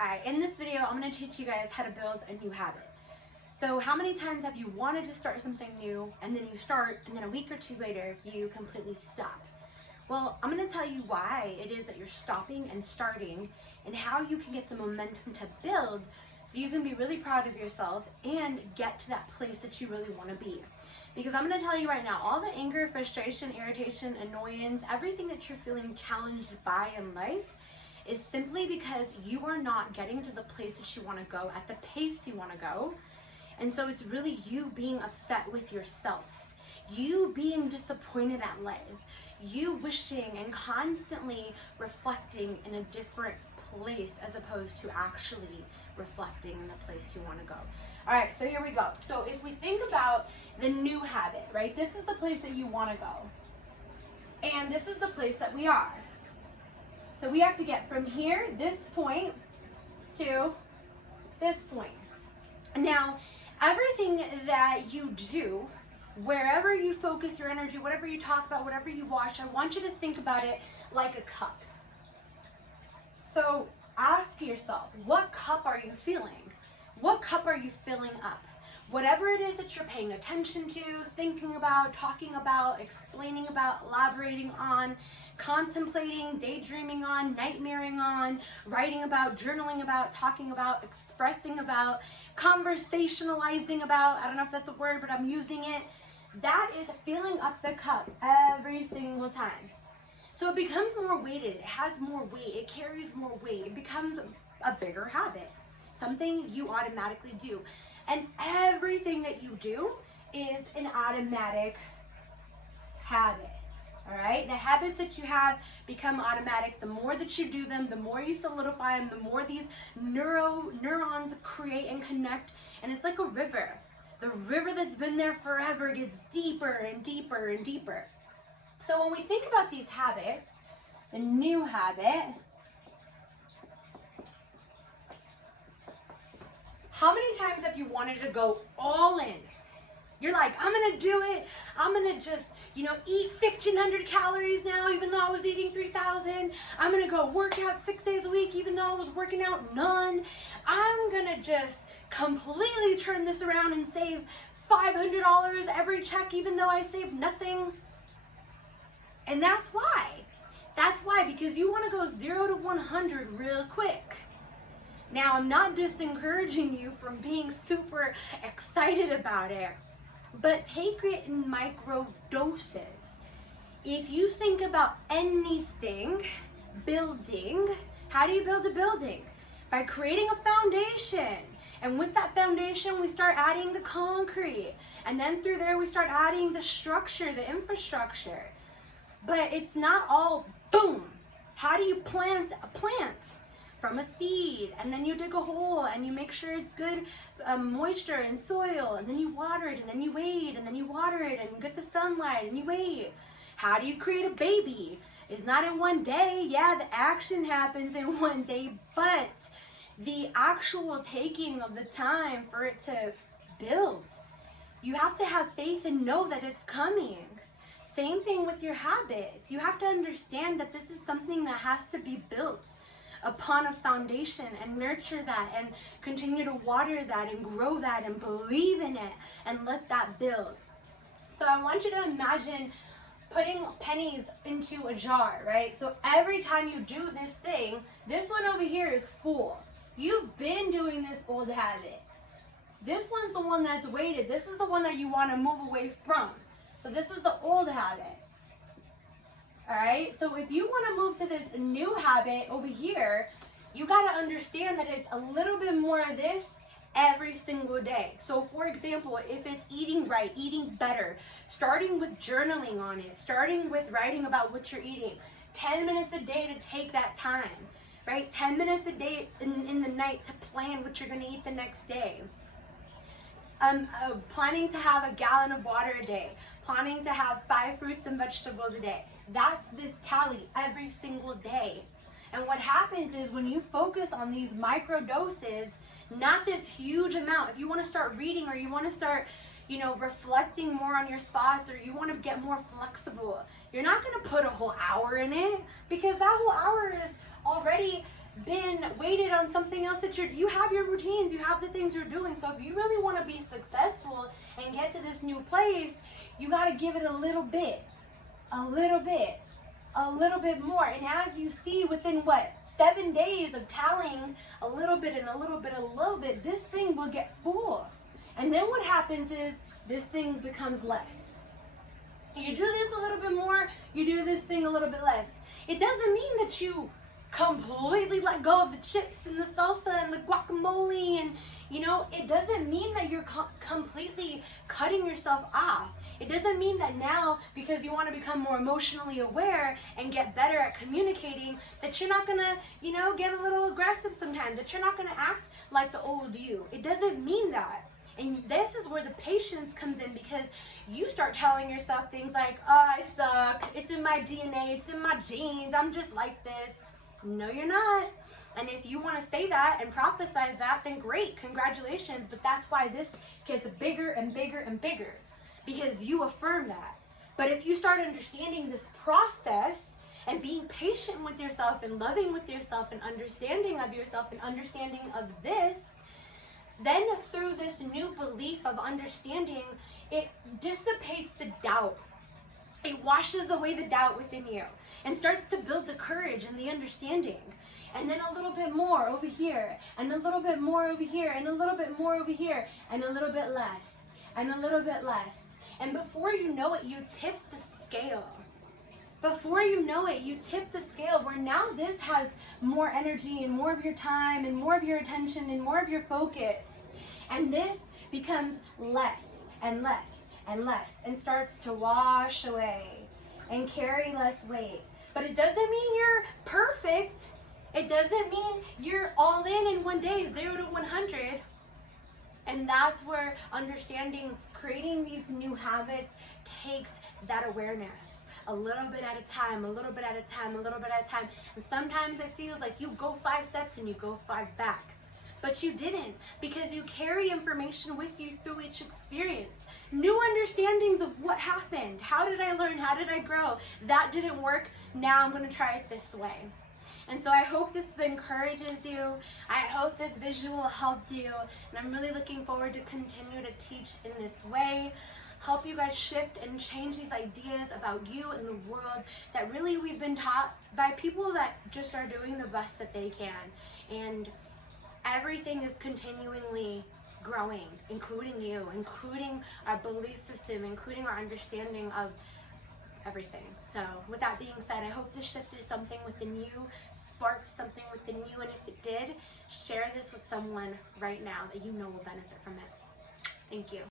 Alright, in this video, I'm going to teach you guys how to build a new habit. So how many times have you wanted to start something new, and then you start, and then a week or two later, you completely stop? Well, I'm going to tell you why it is that you're stopping and starting, and how you can get the momentum to build so you can be really proud of yourself and get to that place that you really want to be. Because I'm going to tell you right now, all the anger, frustration, irritation, annoyance, everything that you're feeling challenged by in life is simply because you are not getting to the place that you want to go at the pace you want to go. And so it's really you being upset with yourself, you being disappointed at life, you wishing and constantly reflecting in a different place as opposed to actually reflecting in the place you want to go. All right, so here we go. So if we think about the new habit, right? This is the place that you want to go. And this is the place that we are. So we have to get from here, this point, to this point. Now, everything that you do, wherever you focus your energy, whatever you talk about, whatever you watch, I want you to think about it like a cup. So ask yourself, what cup are you filling? What cup are you filling up? Whatever it is that you're paying attention to, thinking about, talking about, explaining about, elaborating on, contemplating, daydreaming on, nightmaring on, writing about, journaling about, talking about, expressing about, conversationalizing about, I don't know if that's a word, but I'm using it. That is filling up the cup every single time. So it becomes more weighted, it has more weight, it carries more weight, it becomes a bigger habit, something you automatically do. And everything that you do is an automatic habit, all right? The habits that you have become automatic. The more that you do them, the more you solidify them, the more these neurons create and connect. And it's like a river. The river that's been there forever gets deeper and deeper and deeper. So when we think about these habits, the new habit, how many times have you wanted to go all in? You're like, I'm gonna do it. I'm gonna just, eat 1,500 calories now, even though I was eating 3,000. I'm gonna go work out 6 days a week, even though I was working out none. I'm gonna just completely turn this around and save $500 every check, even though I saved nothing. And that's why. That's why, because you wanna go 0 to 100 real quick. Now, I'm not discouraging you from being super excited about it, but take it in micro doses. If you think about anything, building, how do you build a building? By creating a foundation. And with that foundation, we start adding the concrete. And then through there, we start adding the structure, the infrastructure. But it's not all boom. How do you plant a plant? From a seed, and then you dig a hole and you make sure it's good moisture and soil, and then you water it, and then you wait, and then you water it, and you get the sunlight, and you wait. How do you create a baby? It's not in one day. Yeah, the action happens in one day, but the actual taking of the time for it to build, you have to have faith and know that it's coming. Same thing with your habits. You have to understand that this is something that has to be built upon a foundation, and nurture that, and continue to water that, and grow that, and believe in it, and let that build. So I want you to imagine putting pennies into a jar, right? So every time you do this thing, this one over here is full. You've been doing this old habit. This one's the one that's weighted. This is the one that you want to move away from. So this is the old habit. All right, so if you want to move to this new habit over here, you got to understand that it's a little bit more of this every single day. So for example, if it's eating right, eating better, starting with journaling on it, starting with writing about what you're eating, 10 minutes a day to take that time, right? 10 minutes a day in the night to plan what you're going to eat the next day. Planning to have a gallon of water a day, planning to have 5 fruits and vegetables a day. That's this tally every single day. And what happens is when you focus on these micro doses, not this huge amount, if you want to start reading, or you want to start, reflecting more on your thoughts, or you want to get more flexible, you're not going to put a whole hour in it, because that whole hour is already been waited on something else that you have your routines, you have the things you're doing. So if you really want to be successful and get to this new place, you got to give it a little bit, a little bit, a little bit more. And as you see, within 7 days of tallying a little bit and a little bit, a little bit, this thing will get full. And then what happens is this thing becomes less. You do this a little bit more, you do this thing a little bit less. It doesn't mean that you completely let go of the chips and the salsa and the guacamole, and it doesn't mean that you're completely cutting yourself off. It doesn't mean that now, because you want to become more emotionally aware and get better at communicating, that you're not gonna get a little aggressive sometimes, that you're not gonna act like the old you. It doesn't mean that. And this is where the patience comes in, because you start telling yourself things like, oh, I suck, it's in my DNA, it's in my genes, I'm just like this. No, you're not. And if you want to say that and prophesize that, then great, congratulations. But that's why this gets bigger and bigger and bigger, because you affirm that. But if you start understanding this process and being patient with yourself and loving with yourself and understanding of yourself and understanding of this, then through this new belief of understanding, it dissipates the doubt. It washes away the doubt within you and starts to build the courage and the understanding. And then a little bit more over here, and a little bit more over here, and a little bit more over here, and a little bit less, and a little bit less. And before you know it, you tip the scale. Before you know it, you tip the scale, where now this has more energy and more of your time and more of your attention and more of your focus. And this becomes less and less and less and starts to wash away and carry less weight. But it doesn't mean you're perfect. It doesn't mean you're all in one day, 0 to 100. And that's where understanding, creating these new habits takes that awareness. A little bit at a time, a little bit at a time, a little bit at a time. And sometimes it feels like you go 5 steps and you go 5 back. But you didn't, because you carry information with you through each experience. New understandings of what happened. How did I learn? How did I grow? That didn't work. Now I'm going to try it this way. And so I hope this encourages you. I hope this visual helped you. And I'm really looking forward to continue to teach in this way. Help you guys shift and change these ideas about you and the world that really we've been taught by people that just are doing the best that they can. And everything is continually growing, including you, including our belief system, including our understanding of everything. So with that being said, I hope this shifted something within you, sparked something within you, and if it did, share this with someone right now that you know will benefit from it. Thank you.